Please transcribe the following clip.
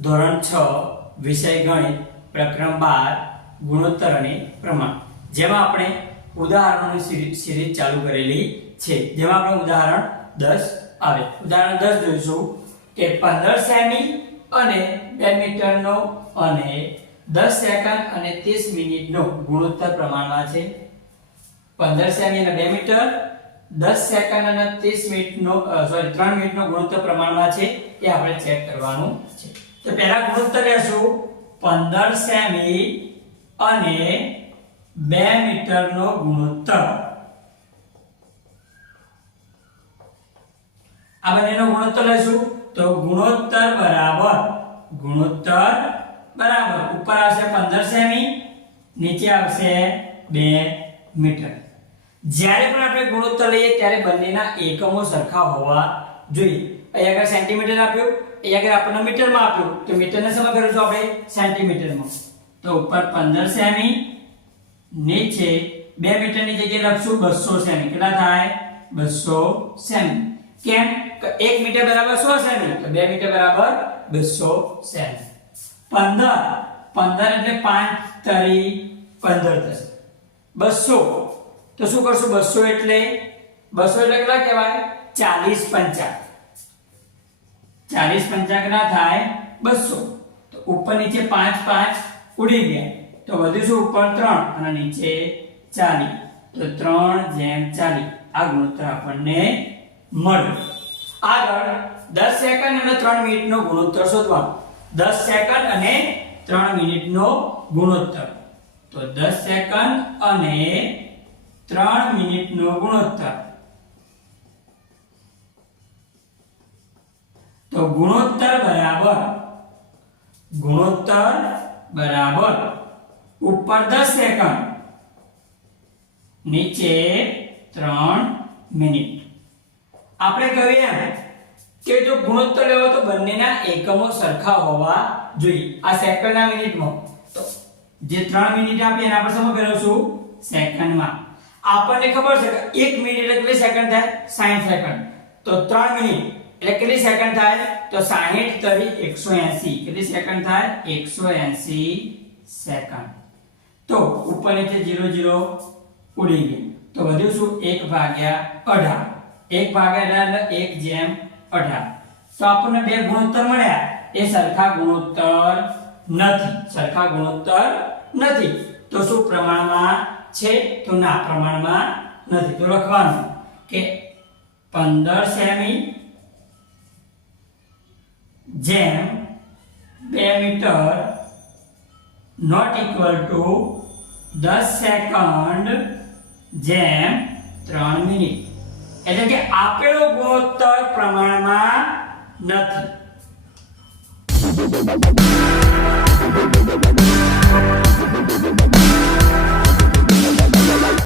ધોરણ છ, વિષય ગણિત, પ્રકરણ બાર, ગુણોત્તર અને પ્રમાણ. જેમાં આપણે ઉદાહરણોની સિરી- સિરીઝ ચાલુ કરેલી છે. જેમાં આપણે ઉદાહરણ દસ આવે. ઉદાહરણ દસ જોઈશું કે પંદર સેમી અને બે મીટરનો અને દસ સેકન્ડ અને ત્રીસ મિનિટનો ગુણોત્તર પ્રમાણમાં છે. પંદર સેમી અને બે મીટર, દસ સેકન્ડ અને ત્રીસ મિનિટનો સોરી ત્રણ મિનિટનો ગુણોત્તર પ્રમાણમાં છે. એ આપણે ચેક કરવાનું છે. તો પહેલા ગુણોત્તર લેશું પંદર સેમી અને બે મીટરનો ગુણોત્તર. આ બંનેનો ગુણોત્તર લઈશું. તો ગુણોત્તર બરાબર ગુણોત્તર બરાબર. ઉપર આવશે પંદર સેમી, નીચે આવશે બે મીટર. જ્યારે પણ આપણે ગુણોત્તર લઈએ ત્યારે બંનેના એકમો સરખા હોવા જોઈએ. અહીંયા આગળ સેન્ટીમીટર આપ્યું. અહીંયા આગળ આપણને મીટરમાં આપ્યું. તો મીટરને શેમાં કરીશું આપણે? સેન્ટીમીટરમાં તો ઉપર પંદર સેમી, નીચે બે મીટરની જગ્યાએ લખશું બસો સેમી. કેટલા થાય? બસો સેમી. કેમ? એક મીટર બરાબર સો સેમી. તો બે મીટર બરાબર બસો સેમી. પંદર. પંદર એટલે પાંચ તરી પંદર થશે. બસો. તો શું કરશું? બસો એટલે? બસો એટલે કેટલા કહેવાય? ચાલીસ પંચા. ચાલીસ પંચા કેટલા થાય બસો. તો ઉપર નીચે પાંચ પાંચ ઉડી ગયા. તો વધીશું ઉપર ત્રણ અને નીચે ચાલી તો ત્રણ જેમ ચાલી આ ગુણોત્તર આપણને મળ્યો. આગળ દસ સેકન્ડ અને ત્રણ મિનિટનો ગુણોત્તર શોધવાનો. દસ સેકન્ડ અને ત્રણ મિનિટનો ગુણોત્તર. તો દસ સેકન્ડ અને ત્રણ મિનિટનો ગુણોત્તર. તો ગુણોત્તર બરાબર ગુણોત્તર બરાબર ઉપર 10 સેકન્ડ નીચે 3 મિનિટ આપણે કહ્યું એમ કે જો ગુણોત્તર લેવો તો બંનેના એકમો સરખા હોવા જોઈએ આ સેકન્ડના મિનિટમાં તો જે 3 મિનિટ આપી એના પર સમય ફેરવશું સેકન્ડમાં આપણને ખબર છે કે 1 મિનિટ એટલે કેટલી સેકન્ડ થાય 60 સેકન્ડ તો 3 મિનિટ એટલે કેટલી સેકન્ડ થાય તો 60 તરી 180 કેટલી સેકન્ડ થાય 180 સેકન્ડ તો ઉપર નીચે 0 0 ઉડી ગયું તો વધ્યું શું 1 ભાગ્યા 18 1 ભાગ્યા 18 એટલે 1 જેમ 18 તો આપણને બે ગુણોત્તર મળ્યા એ સરખા ગુણોત્તર નથી સરખા ગુણોત્તર નથી તો શું પ્રમાણમાં છે તો ના પ્રમાણમાં નથી તો લખવાનું કે 15 સેમી જેમ 2 metre not equal to 10 second જેમ 3 મિનિટ એટલે કે આપેલો ગુણોત્તર પ્રમાણમાં નથી